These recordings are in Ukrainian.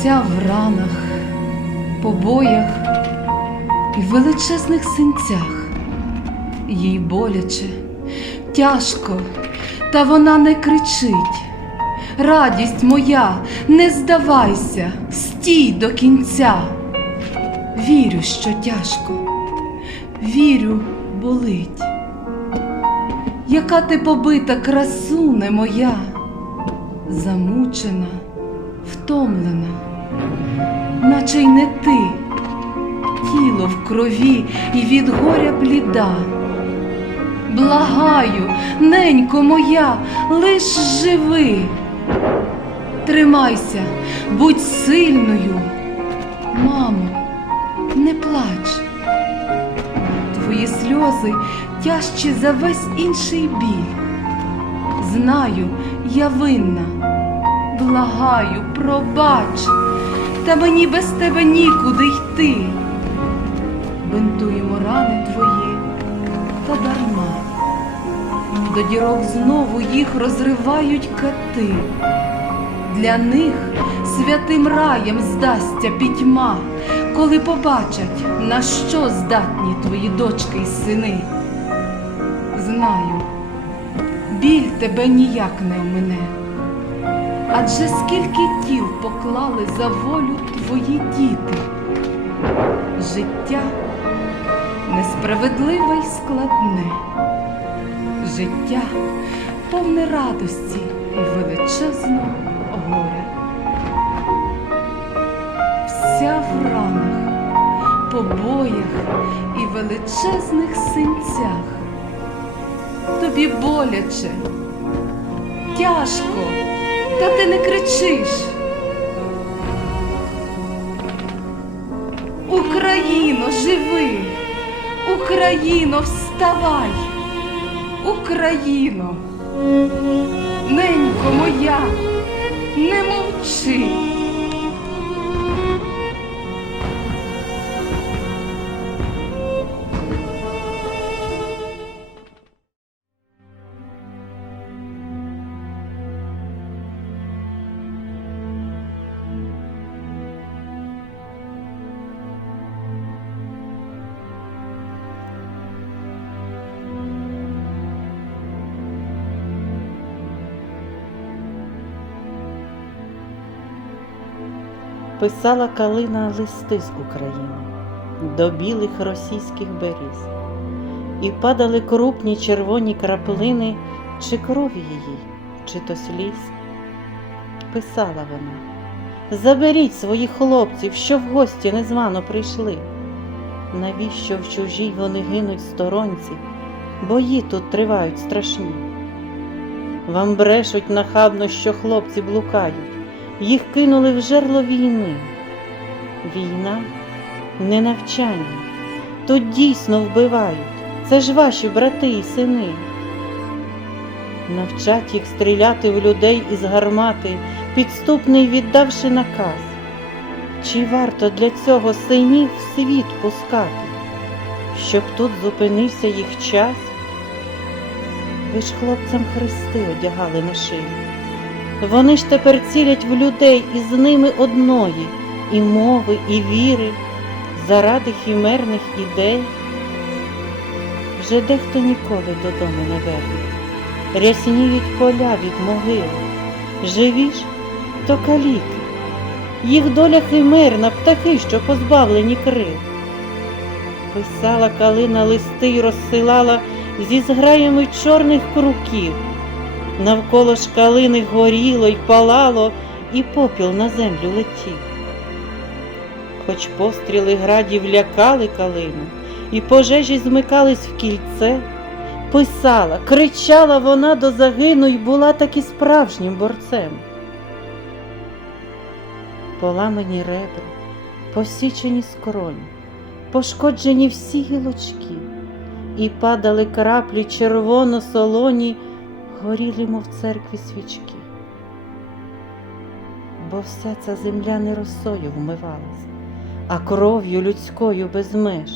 Вся в ранах, побоях і величезних синцях. Їй боляче, тяжко, та вона не кричить. Радість моя, не здавайся, стій до кінця. Вірю, що тяжко, вірю, болить. Яка ти побита, красуне моя, замучена, втомлена, наче й не ти, тіло в крові і від горя бліда. Благаю, ненько моя, лиш живи. Тримайся, будь сильною. Мамо, не плач. Твої сльози тяжчі за весь інший біль. Знаю, я винна, благаю, пробач, та мені без тебе нікуди йти. Бинтуємо рани твої, та дарма. До дірок знову їх розривають кати. Для них святим раєм здасться пітьма, коли побачать, на що здатні твої дочки й сини. Знаю, біль тебе ніяк не омине, адже скільки тіл поклали за волю твої діти. Життя несправедливе й складне, життя повне радості і величезного горя. Вся в ранах, побоях і величезних синцях. Тобі боляче, тяжко, та ти не кричиш. Україно, живи! Україно, вставай! Україно! Ненько моя, не мовчи! Писала калина листи з України до білих російських беріз, і падали крупні червоні краплини, чи крові її, чи то сліз. Писала вона Заберіть своїх хлопців, що в гості незвано прийшли. Навіщо в чужій вони гинуть сторонці, бої тут тривають страшні. Вам брешуть нахабно, що хлопці блукають їх кинули в жерло війни. Війна не навчання. Тут дійсно вбивають. Це ж ваші брати і сини. Навчать їх стріляти в людей із гармати, підступний віддавши наказ. Чи варто для цього синів в світ пускати, щоб тут зупинився їх час? Ви ж хлопцям хрести одягали на шию. Вони ж тепер цілять в людей і з ними одної, і мови, і віри, заради хімерних ідей. Вже дехто ніколи додому не верне, рясніють поля від могил, живі ж то каліки, їх доля химерна, птахи, що позбавлені крил. Писала калина листи й розсилала зі зграями чорних круків. Навколо ж калини горіло й палало, і попіл на землю летів. Хоч постріли градів лякали калину, і пожежі змикались в кільце, писала, кричала вона до загину й була таки справжнім борцем. Поламані ребра, посічені скроні, пошкоджені всі гілочки, і падали краплі червоно солоні горіли, мов церкві свічки. Бо вся ця земля не росою вмивалась, а кров'ю людською без меж.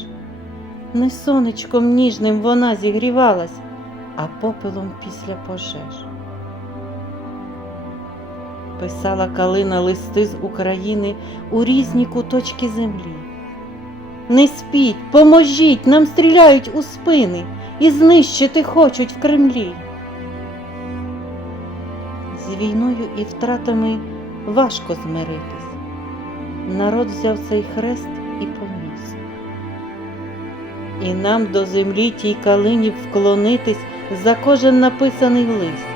Не сонечком ніжним вона зігрівалась, а попелом після пожеж. Писала калина листи з України у різні куточки землі. Не спіть, поможіть, нам стріляють у спини і знищити хочуть в Кремлі. З війною і втратами важко змиритись. Народ взяв цей хрест і поніс. І нам до землі тій калині вклонитись за кожен написаний лист,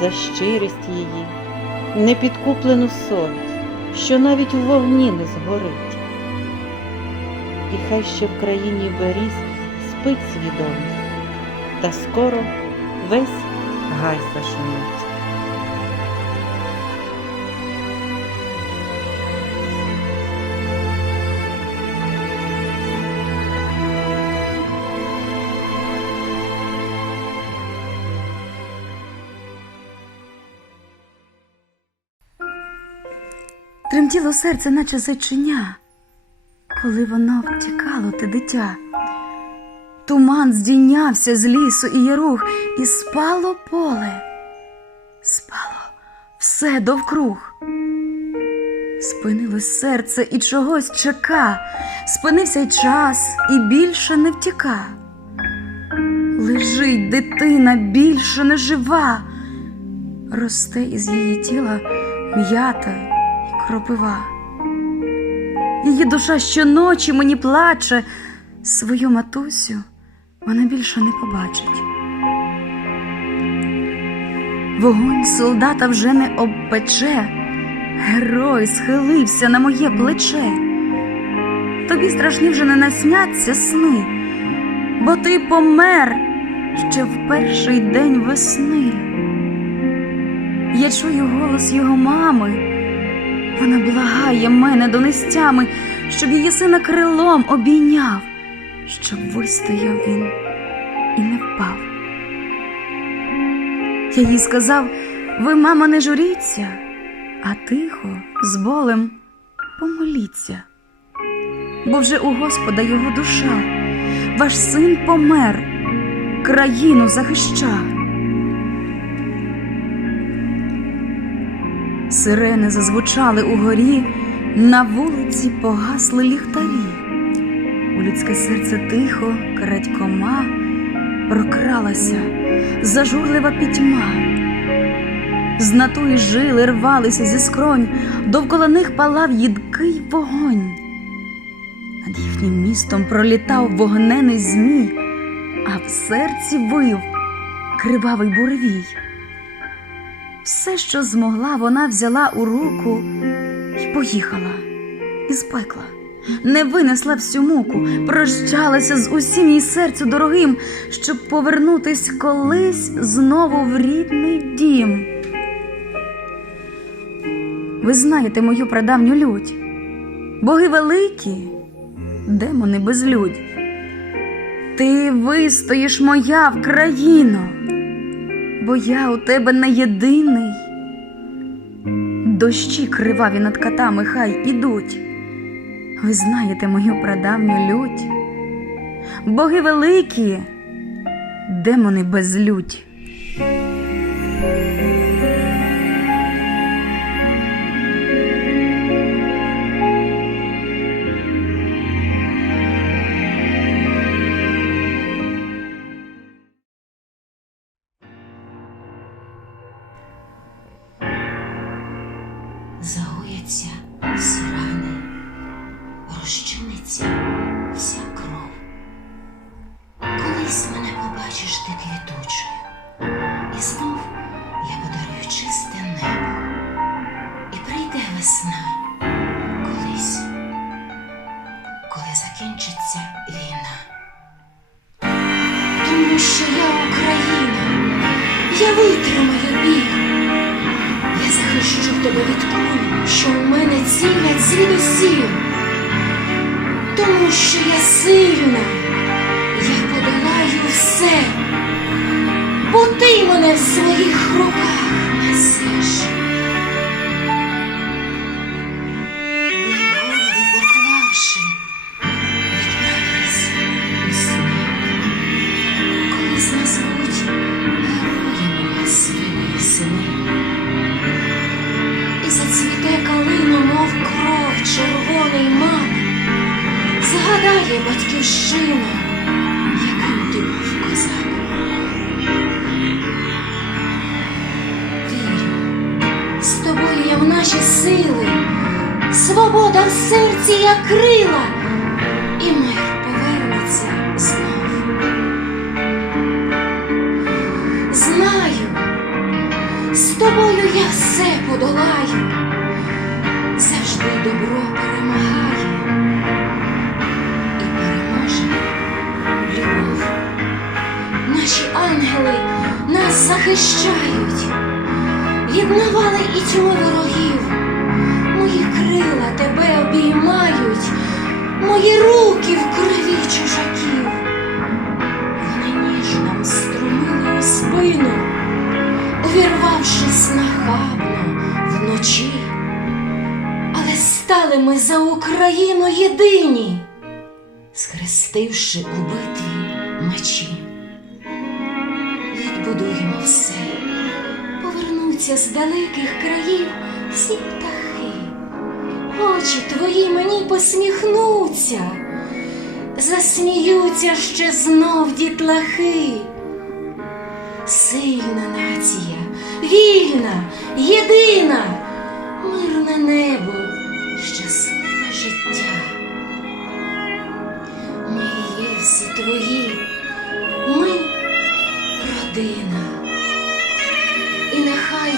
за щирість її, непідкуплену совість, що навіть в вогні не згорить. І хай ще в країні беріз спить свідомість, та скоро весь гай зашумить. Тремтіло серце, наче зайчиня, коли воно втікало те дитя. Туман здійнявся з лісу і ярух, і спало поле, спало все довкруг. Спинилось серце і чогось чека, спинився й час, і більше не втіка. Лежить дитина більше не жива, росте із її тіла м'ята і кропива. Її душа щоночі мені плаче, свою матусю вона більше не побачить. Вогонь солдата вже не обпече, герой схилився на моє плече. Тобі страшні вже не насняться сни, бо ти помер ще в перший день весни. Я чую голос його мами. Вона благає мене донестями, щоб її сина крилом обійняв, щоб вистояв він і не впав. Я їй сказав: ви, мама, не журіться, а тихо, з болем помоліться, бо вже у Господа його душа, ваш син помер, країну захища. Сирени зазвучали угорі, на вулиці погасли ліхтарі. У людське серце тихо, крадькома, прокралася зажурлива пітьма. З натої жили рвалися зі скронь, довкола них палав їдкий вогонь. Над їхнім містом пролітав вогнений змій, а в серці вив кривавий буревій. Все, що змогла, вона взяла у руку і поїхала із пекла. Не винесла всю муку, прощалася з усім їй серцю дорогим, щоб повернутись колись знову в рідний дім. Ви знаєте мою прадавню лють. Боги великі, демони безлюдь. Ти вистоїш моя в країну бо я у тебе не єдиний. Дощі криваві над катами хай ідуть. Ви знаєте мою прадавню лють. Боги великі, демони безлють. Що я сильна, я подолаю все, бо ти мене в своїх руках несеш. Крила, і мир повернеться знов. Знаю, з тобою я все подолаю, завжди добро перемагає і переможе любов. Наші ангели нас захищають, від навали і тьми ворогів. Єдині, схрестивши у битві мечі. Відбудуємо все, повернуться з далеких країв всі птахи. Очі твої мені посміхнуться, засміються ще знов дітлахи. Сильна нація, вільна, єдина, мирне небо, твої, ми родина. І нехай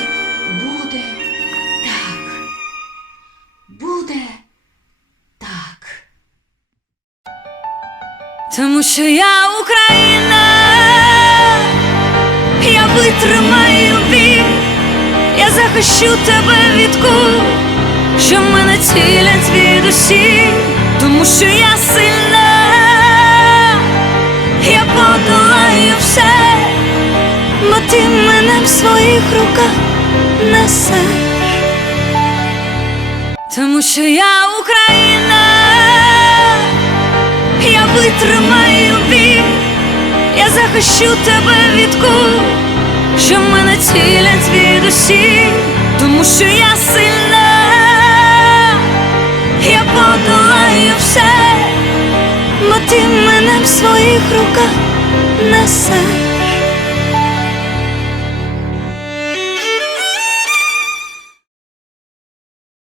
буде так. Буде так. Тому що я Україна, я витримаю бій, я захищу тебе від кул, що мене цілять від усі, тому що я сильна, подолаю все, бо ти мене в своїх руках несеш. Тому що я Україна, я витримаю бій, я захищу тебе від кул, що мене цілять від усі, тому що я сильна, я подолаю все, ти мене в своїх руках несеш.